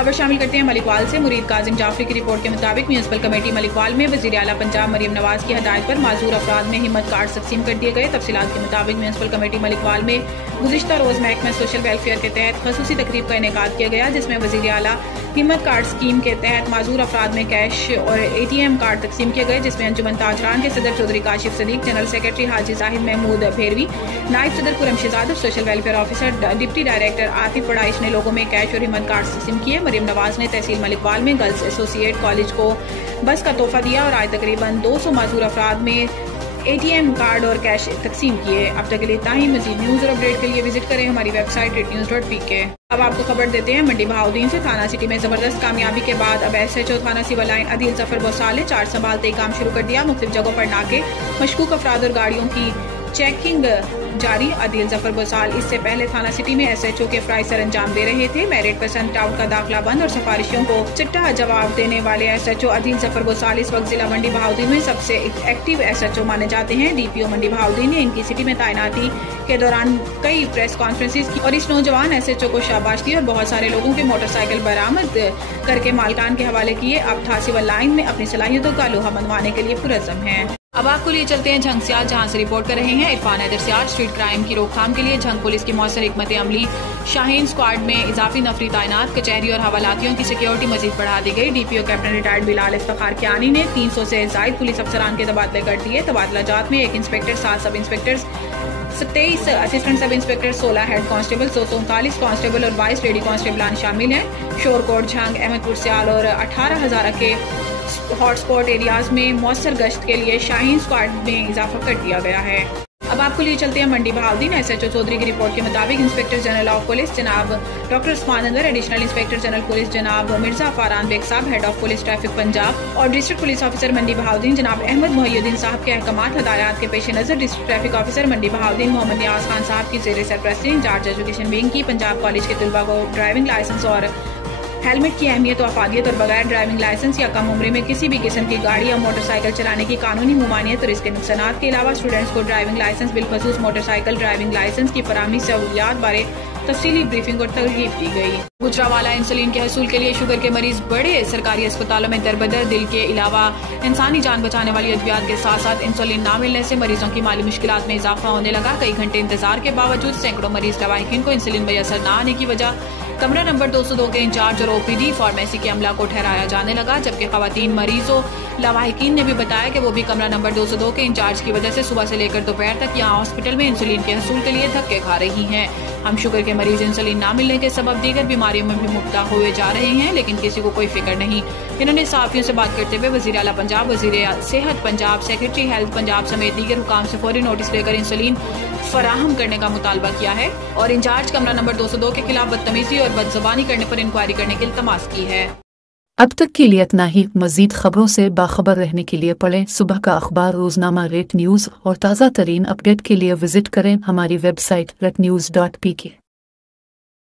खबर शामिल करते हैं मलिकवाल से। मुरीद काजिम जाफरी की रिपोर्ट के मुताबिक म्यूनिसिपल कमेटी मलिकवाल में वज़ीर आला पंजाब मरियम नवाज की हदायत पर माजूर अफराद में हिम्मत कार्ड तकसीम कर दिए गए। तफसीलात के मुताबिक म्यूनिसिपल कमेटी मलिकवाल में गुज़िश्ता रोज़ महकमा सोशल वेलफेयर के तहत खसूसी तकरीब का इनेकाद किया गया, जिसमें वज़ीर आला हिम्मत कार्ड स्कीम के तहत माजूर अफराद में कैश और ATM कार्ड तकसीम किए गए, जिसमें अंजुमन ताजरान के सदर चौधरी काशिफ सदीक, जनरल सेक्रेटरी हाजी जाहिद महमूद भेरवी, नायब सदर Khurram Shahzad, social welfare officer deputy director Atif Waraich ने लोगों में कैश और हिम्मत कार्ड तकसीम किए। मरियम नवाज ने तहसील मलिकवाल में गर्ल्स एसोसिएट कॉलेज को बस का तोहफा दिया और आज तकरीबन 200 माजूर अफराद में ATM कार्ड और कैश तकसीम किए। अब तक के लिए इतना ही। मज़ीद न्यूज़ और अपडेट के लिए विजिट करें हमारी वेबसाइट rednews.pk। अब आपको खबर देते हैं मंडी बहाउद्दीन से। थाना सिटी में जबरदस्त कामयाबी के बाद अब SHO थाना सिविल लाइन अदील जफर बोसाल ने चार्ज संभालते ही काम शुरू कर दिया। मुख्तलिफ जगहों पर नाके, मशकूक अफराद और गाड़ियों की चेकिंग जारी। अदील जफर बोसाल इससे पहले थाना सिटी में SHO के फ्राई सर अंजाम दे रहे थे। मेरिट परसेंट आउट का दाखिला बंद और सिफारिशों को चिट्टा जवाब देने वाले SHO अदील जफर बोसाल इस वक्त जिला मंडी बहाउद्दीन में सबसे एक्टिव SHO माने जाते हैं। DPO मंडी बहाउद्दीन ने इनकी सिटी में तैनाती के दौरान कई प्रेस कॉन्फ्रेंसेस की और इस नौजवान SHO को शाबाश दी और बहुत सारे लोगों के मोटरसाइकिल बरामद करके मालकान के हवाले किए। अब था सिविल लाइन में अपनी सलाहियतों का लोहा मनवाने के लिए पुरज़्म है। अब आपको लिए चलते हैं झंग सियाल, जहां से रिपोर्ट कर रहे हैं इरफान हैदर सियाल। स्ट्रीट क्राइम की रोकथाम के लिए झंग पुलिस की मौसर हिकमत अमली शाहीन स्क्वाड में इजाफी नफरी तैनात। कचहरी और हवालातियों की सिक्योरिटी मजीद बढ़ा दी गई। DPO captain retired Bilal Iftikhar Kiyani ने 300 से ज्यादा पुलिस अफसरान के तबादले कर दिए। तबादला जात में 1 इंस्पेक्टर, 7 सब inspectors, 27 assistant sub inspector, 16 head constable, 139 constable और 22 लेडी कांस्टेबलान शामिल हैं। शोरकोट, झंग, अहमदपुर सियाल और 18 हज़ारा के हॉटस्पॉट एरियाज में मौसर गश्त के लिए शाहीन स्क्वाड में इजाफा कर दिया गया है। अब आपको लिए चलते हैं मंडी बहाउद्दीन। SHO चौधरी की रिपोर्ट के मुताबिक इंस्पेक्टर जनरल ऑफ पुलिस जनाब doctor Usman Anwar, additional inspector general police जनाब मिर्जा फारान बेग साहब, head of police traffic Punjab और डिस्ट्रिक्ट पुलिस ऑफिसर मंडी बहाउद्दीन जनाब अहमद मोहिउद्दीन साहब के अहकामात हदायत के पेश नजर डिस्ट्रिक्ट ट्रैफिक ऑफिसर मंडी बहाउद्दीन मोहम्मद नियाज खान साहब की ज़ेर सरपरस्ती इंचार्ज एजुकेशन विंग की पंजाब कॉलेज के तलबा को ड्राइविंग लाइसेंस और हेलमेट की अहमियत और अफादियत और बगैर ड्राइविंग लाइसेंस या कम उम्र में किसी भी किस्म की गाड़ी या मोटरसाइकिल चलाने की कानूनी मुमानियत और इसके नुकसानात के अलावा स्टूडेंट्स को ड्राइविंग लाइसेंस बिलखसूस मोटरसाइकिल ड्राइविंग लाइसेंस की फराहमी सहूलियात बारे तफसीली ब्रीफिंग और तरगीब दी गई। गुजरावाला इंसुलिन के हसूल के लिए शुगर के मरीज बड़े सरकारी अस्पतालों में दरबदर। दिल के अलावा इंसानी जान बचाने वाली अद्वियात के साथ साथ इंसुलिन न मिलने से मरीजों की माली मुश्किलात में इजाफा होने लगा। कई घंटे इंतजार के बावजूद सैकड़ों मरीज लवाहिकीन को इंसुलिन मैसर न आने की वजह कमरा नंबर 202 के इंचार्ज और OPD फार्मेसी के अमला को ठहराया जाने लगा, जबकि खवातीन मरीजों लवाहिकीन ने भी बताया कि वो भी कमरा नंबर 202 के इंचार्ज की वजह से सुबह से लेकर दोपहर तक यहाँ हॉस्पिटल में इंसुलिन के हसूल के लिए धक्के खा रही हैं। हम शुगर के मरीज इंसुलिन न मिलने के सबब दीगर बीमारियों में भी मुब्तला हुए जा रहे हैं, लेकिन किसी को कोई फिक्र नहीं। इन्होंने सहाफियों से बात करते हुए वज़ीर आला पंजाब, वज़ीर सेहत पंजाब, सेक्रेटरी हेल्थ पंजाब समेत दीगर हुकाम से फौरी नोटिस लेकर इंसुलिन फराहम करने का मुतालबा किया है और इंचार्ज कमरा नंबर 202 के खिलाफ बदतमीजी और बदज़बानी करने पर इंक्वायरी करने की इल्तमास की है। अब तक के लिए इतना ही। मज़ीद खबरों से बाखबर रहने के लिए पढ़ें सुबह का अखबार, रोजनामा रेट न्यूज़ और ताज़ा तरीन अपडेट के लिए विजिट करें हमारी वेबसाइट rednews.pk।